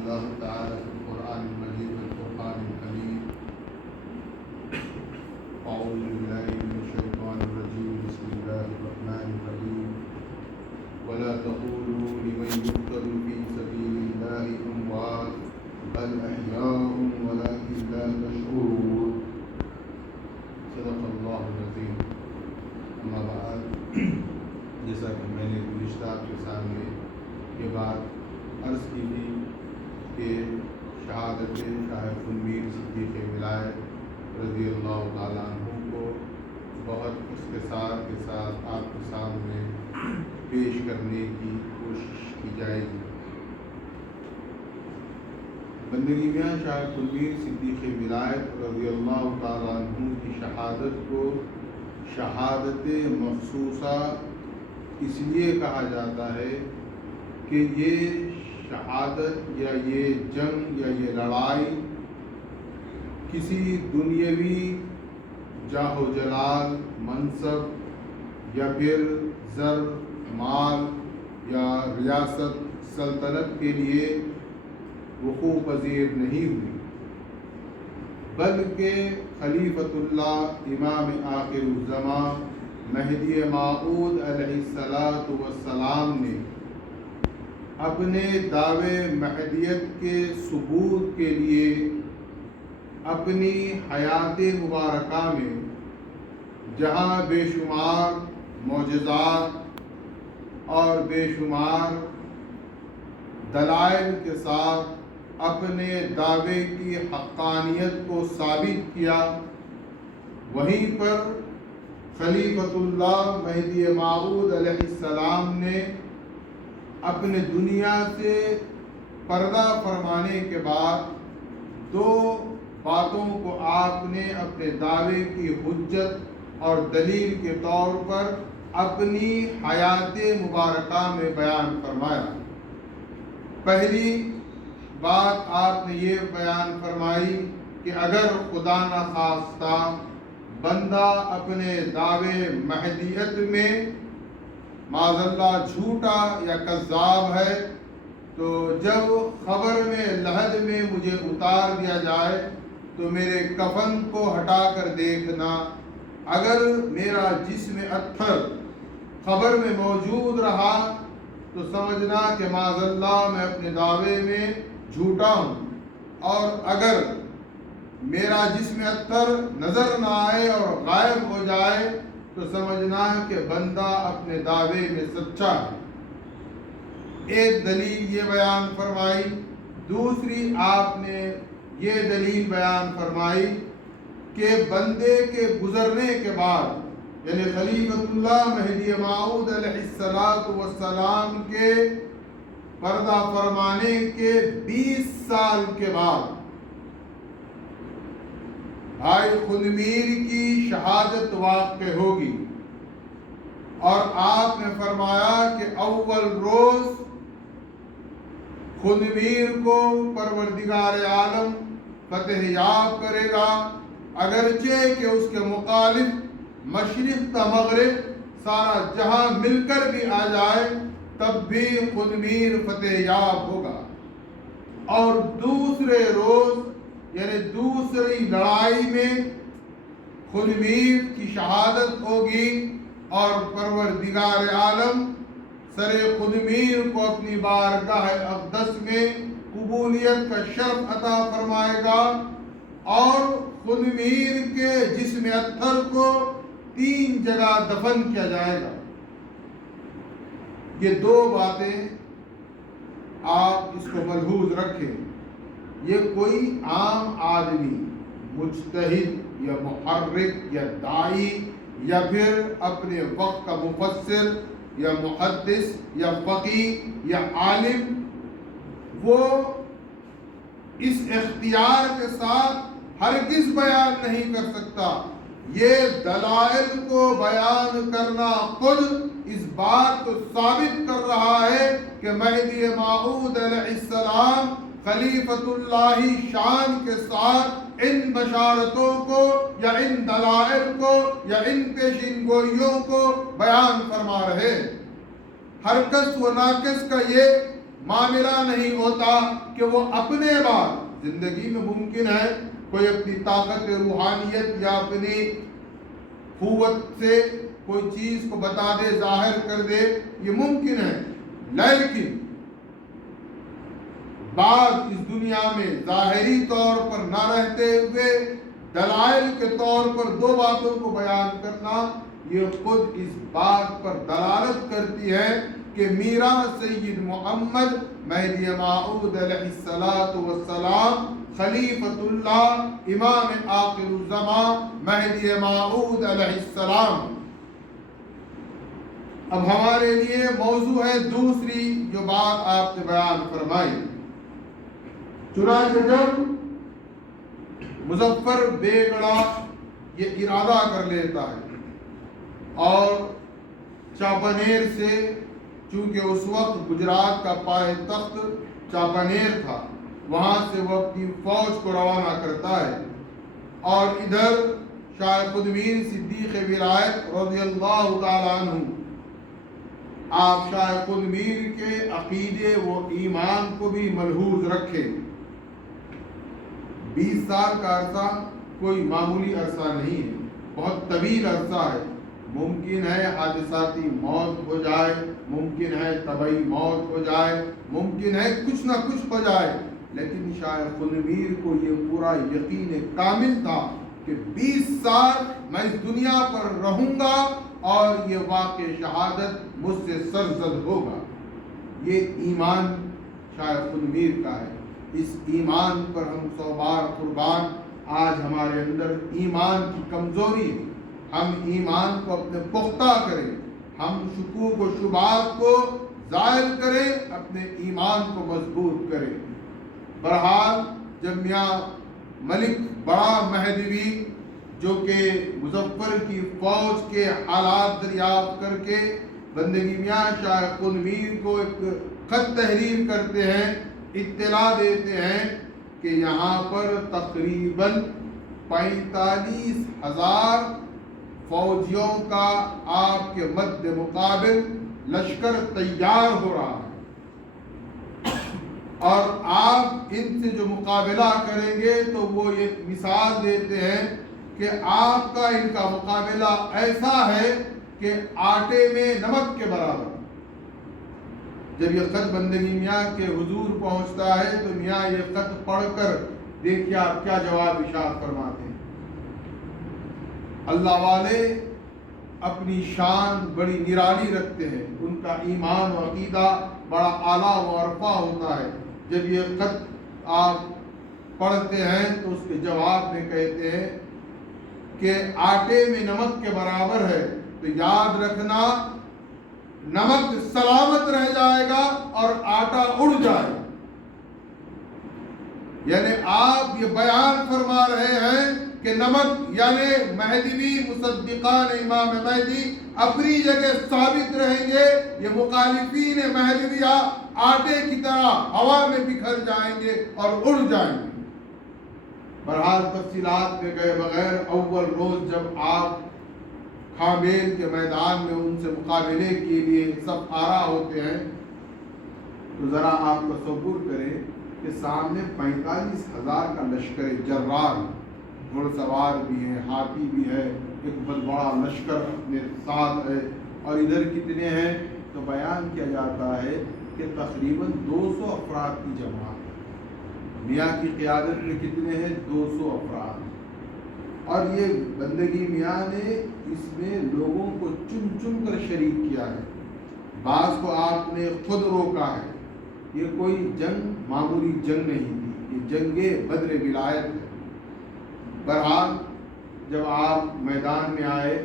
اللہ تعالیٰ فی القرآن المجید والفرقان الحمید اعوذ باللہ من الشیطان الرجیم بسم اللہ الرحمن الرحیم ولا تقولوا لمن يقتل في سبيل الله أموات بل أحياء ولكن لا تشعرون صدق اللہ العظیم. اما بعد، جیسا کہ میں نے گزشتہ کے سامنے یہ بات عرض کی تھی کہ شہادت شاہ خنویر صدیق ولایت رضی اللہ تعالیٰ عنہ کو بہت اختصار کے ساتھ آپ کے سامنے پیش کرنے کی کوشش کی جائے گی. بندگی میاں شاہ خنویر صدیق ولایت رضی اللہ تعالیٰ عنہ کی شہادت کو شہادت مخصوصہ اس لیے کہا جاتا ہے کہ یہ شہادت یا یہ جنگ یا یہ لڑائی کسی دنیاوی جاہ و جلال، منصب یا پھر زر، مال یا ریاست، سلطنت کے لیے وقوع پذیر نہیں ہوئی، بلکہ خلیفۃ اللہ امام آخر الزمان مہدی موعود علیہ السلام نے اپنے دعوے مہدیت کے ثبوت کے لیے اپنی حیات مبارکہ میں جہاں بے شمار معجزات اور بے شمار دلائل کے ساتھ اپنے دعوے کی حقانیت کو ثابت کیا، وہیں پر خلیفۃ اللہ مہدی موعود علیہ السلام نے اپنے دنیا سے پردہ فرمانے کے بعد دو باتوں کو آپ نے اپنے دعوے کی حجت اور دلیل کے طور پر اپنی حیات مبارکہ میں بیان فرمایا. پہلی بات آپ نے یہ بیان فرمائی کہ اگر خدا نخواستہ بندہ اپنے دعوے مہدیت میں معاذ اللہ جھوٹا یا کذاب ہے تو جب خبر میں لحد میں مجھے اتار دیا جائے تو میرے کفن کو ہٹا کر دیکھنا، اگر میرا جسم اطہر خبر میں موجود رہا تو سمجھنا کہ معاذ اللہ میں اپنے دعوے میں جھوٹا ہوں، اور اگر میرا جسم اطہر نظر نہ آئے اور غائب ہو جائے تو سمجھنا کہ بندہ اپنے دعوے میں سچا ہے. ایک دلیل یہ بیان فرمائی. دوسری آپ نے یہ دلیل بیان فرمائی کہ بندے کے گزرنے کے بعد، یعنی خلیفۃ اللہ مہدی موعود علیہ السلام کے پردہ فرمانے کے 20 سال کے بعد بھائی خنویر کی شہادت واقع ہوگی، اور آپ نے فرمایا کہ اول روز خنویر کو پروردگار عالم فتح یاب کرے گا، اگرچہ کہ اس کے مخالف مشرق تا مغرب سارا جہاں مل کر بھی آ جائے تب بھی خنویر فتح یاب ہوگا. اور دوسرے روز یعنی دوسری لڑائی میں خنویر کی شہادت ہوگی، اور پروردگار عالم سر خنویر کو اپنی بارگاہ اقدس میں قبولیت کا شرف عطا فرمائے گا، اور خنویر کے جسم اطہر کو 3 جگہ دفن کیا جائے گا. یہ 2 باتیں آپ اس کو ملحوظ رکھیں. یہ کوئی عام آدمی، مجتہد یا محرک یا داعی یا پھر اپنے وقت کا مفسر یا محدث یا فقیہ یا عالم، وہ اس اختیار کے ساتھ ہرگز بیان نہیں کر سکتا. یہ دلائل کو بیان کرنا خود اس بات کو ثابت کر رہا ہے کہ مہدی موعود علیہ السلام خلیفۃ اللہ شان کے ساتھ ان بشارتوں کو یا ان دلائل کو یا ان پیشین گوئیوں کو بیان فرما رہے. ہر کس و ناقص کا یہ معاملہ نہیں ہوتا کہ وہ اپنے بعد زندگی میں ممکن ہے کوئی اپنی طاقت روحانیت یا اپنی قوت سے کوئی چیز کو بتا دے، ظاہر کر دے، یہ ممکن ہے، لیکن بعض اس دنیا میں ظاہری طور پر نہ رہتے ہوئے دلائل کے طور پر دو باتوں کو بیان کرنا، یہ خود اس بات پر دلالت کرتی ہے کہ میراں سید محمد مہدی موعود علیہ السلام خلیفۃ اللہ امام آخر الزمان مہدی موعود علیہ السلام۔ اب ہمارے لیے موضوع ہے دوسری جو بات آپ نے بیان فرمائی۔ چنانچہ جب مظفر بیگڑا یہ ارادہ کر لیتا ہے اور چاپانیر سے، چونکہ اس وقت گجرات کا پائے تخت چاپانیر تھا، وہاں سے وہ اپنی فوج کو روانہ کرتا ہے، اور ادھر شاہ قطبین صدیق ولایت رضی اللہ تعالیٰ عنہ، آپ شاہ قطبین کے عقیدے و ایمان کو بھی ملحوظ رکھے۔ 20 سال کا عرصہ کوئی معمولی عرصہ نہیں ہے، بہت طویل عرصہ ہے۔ ممکن ہے حادثاتی موت ہو جائے، ممکن ہے طبعی موت ہو جائے، ممکن ہے کچھ نہ کچھ ہو جائے، لیکن شاہ قطبین کو یہ پورا یقین کامل تھا کہ 20 سال میں اس دنیا پر رہوں گا اور یہ واقع شہادت مجھ سے سرزد ہوگا۔ یہ ایمان شاہ قطبین کا ہے۔ اس ایمان پر ہم 100 بار قربان۔ آج ہمارے اندر ایمان کی کمزوری ہے، ہم ایمان کو اپنے پختہ کریں، ہم شکوک و شبہات کو زائل کریں، اپنے ایمان کو مضبوط کریں۔ بہرحال جب میاں ملک بڑا مہدوی جو کہ مظفر کی فوج کے حالات دریافت کر کے بندگی میاں شاہ قطبین کو ایک خط تحریر کرتے ہیں، اطلاع دیتے ہیں کہ یہاں پر تقریباً 45,000 فوجیوں کا آپ کے مد مقابل لشکر تیار ہو رہا ہے، اور آپ ان سے جو مقابلہ کریں گے تو وہ ایک مثال دیتے ہیں کہ آپ کا ان کا مقابلہ ایسا ہے کہ آٹے میں نمک کے برابر۔ جب یہ خط بندگی میاں کے حضور پہنچتا ہے تو میاں یہ خط پڑھ کر دیکھیے آپ کیا جواب ارشاد فرماتے ہیں۔ اللہ والے اپنی شان بڑی نرالی رکھتے ہیں، ان کا ایمان و عقیدہ بڑا اعلیٰ و عرفہ ہوتا ہے۔ جب یہ خط آپ پڑھتے ہیں تو اس کے جواب میں کہتے ہیں کہ آٹے میں نمک کے برابر ہے، تو یاد رکھنا نمک سلامت رہ جائے گا اور آٹا اڑ جائے گا۔ یعنی آپ یہ بیان فرما رہے ہیں کہ نمک یعنی مہدوی مصدقان امام مہدی اپنی جگہ ثابت رہیں گے، یہ مخالفین مہدویہ آٹے کی طرح ہوا میں بکھر جائیں گے اور اڑ جائیں گے۔ بہرحال تفصیلات میں گئے بغیر اول روز جب آپ کھامیل کے میدان میں ان سے مقابلے کے لیے سب آرا ہوتے ہیں تو ذرا آپ تصور کریں کہ سامنے 45,000 کا لشکر جرار، گھڑ سوار بھی ہیں، ہاتھی بھی ہے، ایک بہت بڑا لشکر اپنے ساتھ ہے، اور ادھر کتنے ہیں تو بیان کیا جاتا ہے کہ تقریباً 200 افراد کی جماعت۔ میاں کی قیادت میں کتنے ہیں؟ 200 افراد۔ اور یہ بندگی میاں نے اس میں لوگوں کو چن چن کر شریک کیا ہے، بعض کو آپ نے خود روکا ہے۔ یہ کوئی جنگ معمولی جنگ نہیں تھی، یہ جنگ بدر ولایت ہے۔ بہرحال جب آپ میدان میں آئے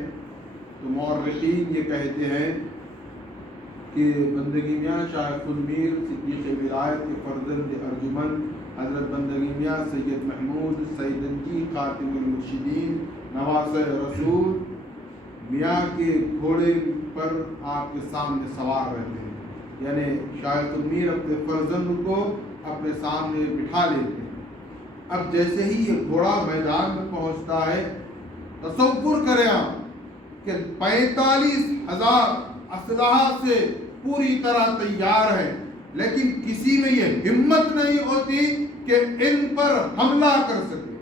تو مورخین یہ کہتے ہیں کہ بندگی میاں شاہ قطبین صدیق ولایت کے فرزند ارجمند حضرت بندگی میاں سید محمود سیدنجی خاتم المرشدین نواسہ رسول میاں کے گھوڑے پر آپ کے سامنے سوار رہتے ہیں، یعنی شاہ قطبین اپنے فرزند کو اپنے سامنے بٹھا لیتے ہیں۔ اب جیسے ہی یہ گھوڑا میدان میں پہنچتا ہے، تصور کریں آپ کہ 45,000 اسلحہ سے پوری طرح تیار ہے، لیکن کسی میں یہ ہمت نہیں ہوتی کہ ان پر حملہ کر سکے.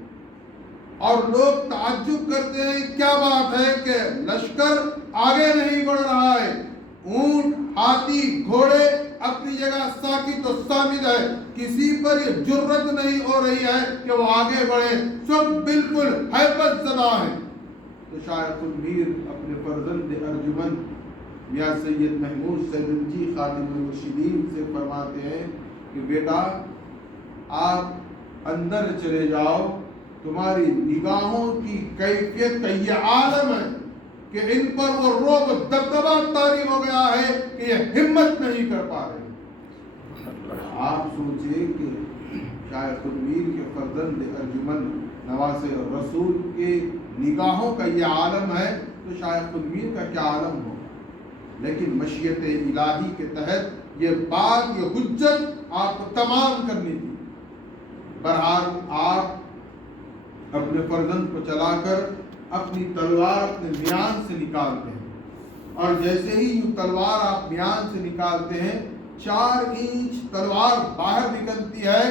اور لوگ تعجب کرتے ہیں کیا بات ہے کہ لشکر آگے نہیں بڑھ رہا ہے, اونٹ, ہاتھی, گھوڑے اپنی جگہ ساکت و صامت ہے, کسی پر یہ جرت نہیں ہو رہی ہے کہ وہ آگے بڑھے, سب بالکل ہیبت زدہ ہیں. تو شیخ المیر اپنے فرزند ارجمند میاں سید محمود سیدنجی خادم المرشدین سے فرماتے ہیں کہ بیٹا آپ اندر چلے جاؤ, تمہاری نگاہوں کی کیفیت کا یہ عالم ہے کہ ان پر وہ رعب دبدبہ طاری ہو گیا ہے کہ یہ ہمت نہیں کر پا رہے. آپ سوچیں کہ شیخ المیر کے فرزند ارجمند نواسے رسول کے نگاہوں کا یہ عالم ہے تو شیخ المیر کا کیا عالم ہوگا. لیکن مشیت الہی کے تحت یہ بات, یہ حجت آپ کو تمام کرنی تھی. بہرحال آپ اپنے فرزند کو چلا کر اپنی تلوار اپنے میان سے نکالتے ہیں, اور جیسے ہی یہ تلوار آپ میان سے نکالتے ہیں 4 انچ تلوار باہر نکلتی ہے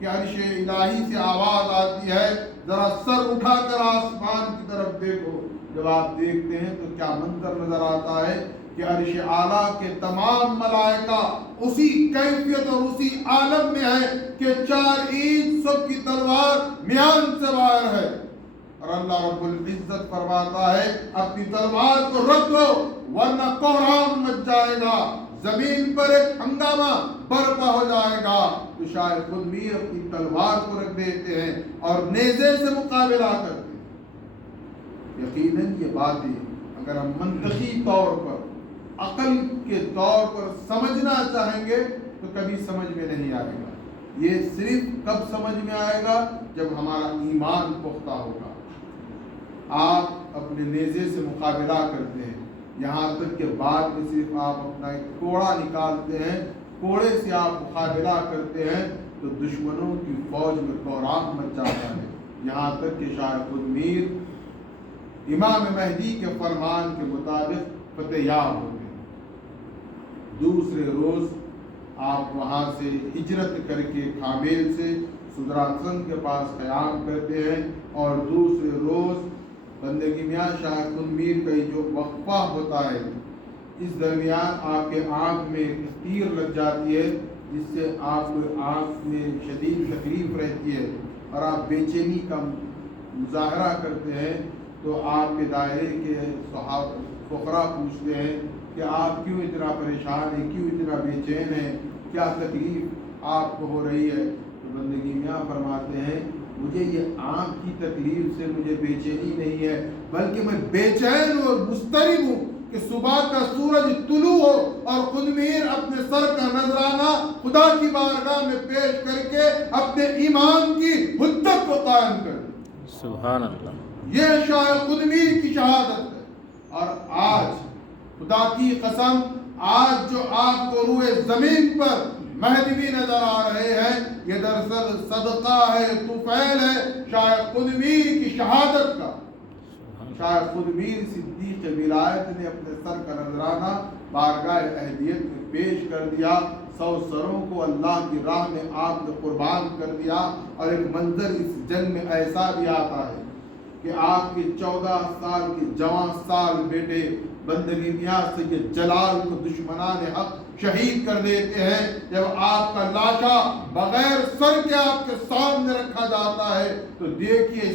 کہ عرش الہی سے آواز آتی ہے ذرا سر اٹھا کر آسمان کی طرف دیکھو. جب آپ دیکھتے ہیں تو کیا منظر نظر آتا ہے کہ عرش اعلیٰ کے تمام ملائکہ اسی کیفیت اور اسی عالم میں ہے کہ 4 انچ سب کی تلوار میان سے باہر ہے. اور اللہ رب العزت فرماتا ہے اپنی تلوار کو رکھ دو ورنہ کوہرام مچ جائے گا, زمین پر ایک ہنگامہ برپا ہو جائے گا. تو شیخ المیر اپنی تلوار کو رکھ دیتے ہیں اور نیزے سے مقابلہ کرتے ہیں. یقیناً یہ باتیں اگر ہم منطقی طور پر, عقل کے طور پر سمجھنا چاہیں گے تو کبھی سمجھ میں نہیں آئے گا. یہ صرف کب سمجھ میں آئے گا جب ہمارا ایمان پختہ ہوگا. آپ اپنے نیزے سے مقابلہ کرتے ہیں, یہاں تک کہ بعد میں صرف آپ اپنا ایک کوڑا نکالتے ہیں, کوڑے سے آپ مقابلہ کرتے ہیں تو دشمنوں کی فوج میں کوہرام مچ جاتا ہے. یہاں تک کہ شیخ المیر امام مہدی کے فرمان کے مطابق فتح یاب ہوتے ہیں. دوسرے روز آپ وہاں سے ہجرت کر کے کھامیل سے سدراسن کے پاس قیام کرتے ہیں, اور دوسرے روز بندگی میاں شیخ المیر کا جو وقفہ ہوتا ہے اس درمیان آپ کے آنکھ میں تیر لگ جاتی ہے جس سے آپ کو آنکھ میں شدید تکلیف رہتی ہے اور آپ بے چینی کا مظاہرہ کرتے ہیں. تو آپ کے دائرے کے فقراء پوچھتے ہیں کہ آپ کیوں اتنا پریشان ہیں, کیوں اتنا بے چین ہیں, کیا تکلیف آپ کو ہو رہی ہے. تو بندگی میاں فرماتے ہیں مجھے یہ آنکھ کی تکلیف سے مجھے بے چینی نہیں ہے, بلکہ میں بے چین اور مضطرب ہوں کہ صبح کا سورج طلوع ہو اور خود میر اپنے سر کا نذرانہ خدا کی بارگاہ میں پیش کر کے اپنے ایمان کی حجت کو قائم کر دے. سبحان اللہ. یہ شیخ خود میر کی شہادت ہے. اور آج خدا کی قسم, آج جو آپ کو روئے زمین پر مہدوی نظر آ رہے ہیں یہ دراصل صدقہ ہے, طفیل ہے شیخ خود میر کی شہادت کا. شیخ خود میر صدیق ولایت نے اپنے سر کا نذرانہ بارگاہ اہلیت میں پیش کر دیا, 100 سروں کو اللہ کی راہ میں آپ نے قربان کر دیا. اور ایک منظر اس جنگ میں ایسا بھی آتا ہے کہ آپ کے 14 سال کے جوان سال بیٹے بندگی میاں سید جلال کو دشمنان حق شہید کر دیتے ہیں. جب آپ کا لاشا بغیر سر کے آپ کے سامنے رکھا جاتا ہے تو دیکھیے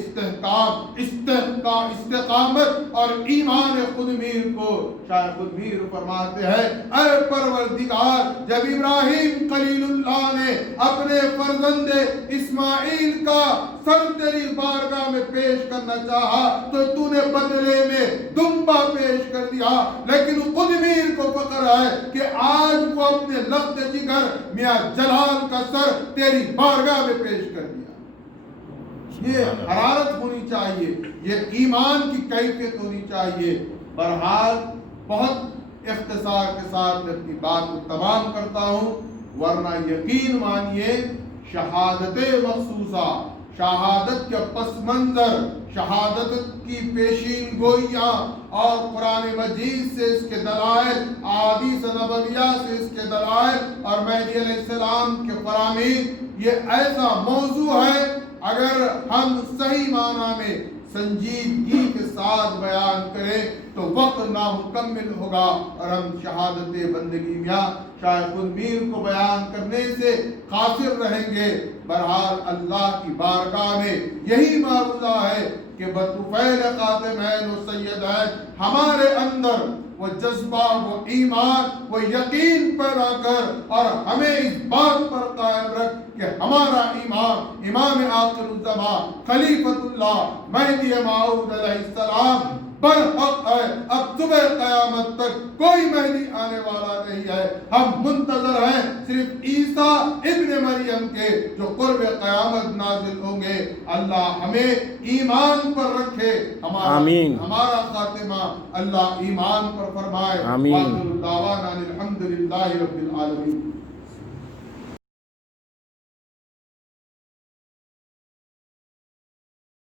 استقامت اور ایمان خود میر کو. شاید خود میر فرماتے ہیں اے پروردگار, جب ابراہیم خلیل اللہ نے اپنے فرزند اسماعیل کا سر تیری بارگاہ میں پیش کرنا چاہا تو نے بدلے میں دمبا پیش کر دیا, لیکن خود میر کو فخر ہے کہ آج کو اپنے لفظ جگر میاں جلال کا سر تیری بارگاہ میں پیش کر دیا. یہ حرارت ہونی چاہیے, یہ ایمان کی کیفیت ہونی چاہیے. بہرحال بہت اختصار کے ساتھ میں اپنی بات کو تمام کرتا ہوں, ورنہ یقین مانیے شہادت مخصوصہ شہادت کے پس منظر، شہادت کی پیشین گوئیاں اور قرآن مجید سے اس کے دلائل، احادیث نبویہ سے اس کے دلائل اور مہدی علیہ السلام کے فرامین، یہ ایسا موضوع ہے اگر ہم صحیح معنی میں سنجیدگی کے ساتھ بیان کریں تو وقت نامکمل ہوگا اور ہم شہادت بندگی میاں شیخ المیر کو بیان کرنے سے قاصر رہیں گے۔ بہرحال اللہ کی بارگاہ میں یہی معروضہ ہے کہ بطفیل خاتمین و سیدین ہمارے اندر وہ جذبہ، وہ ایمان، وہ یقین پیدا کر اور ہمیں اس بات پر قائم رکھ کہ ہمارا ایمان امام آخر الزمان خلیفۃ اللہ مہدی موعود علیہ السلام برحق ہے۔ اب صبح قیامت تک کوئی مہدی آنے والا نہیں ہے، ہم منتظر ہیں صرف عیسیٰ ابن مریم کے جو قرب قیامت نازل ہوں گے۔ اللہ ہمیں ایمان پر رکھے، ہمارا خاتمہ اللہ ایمان پر فرمائے۔ آمین۔ الحمدللہ رب العالمین۔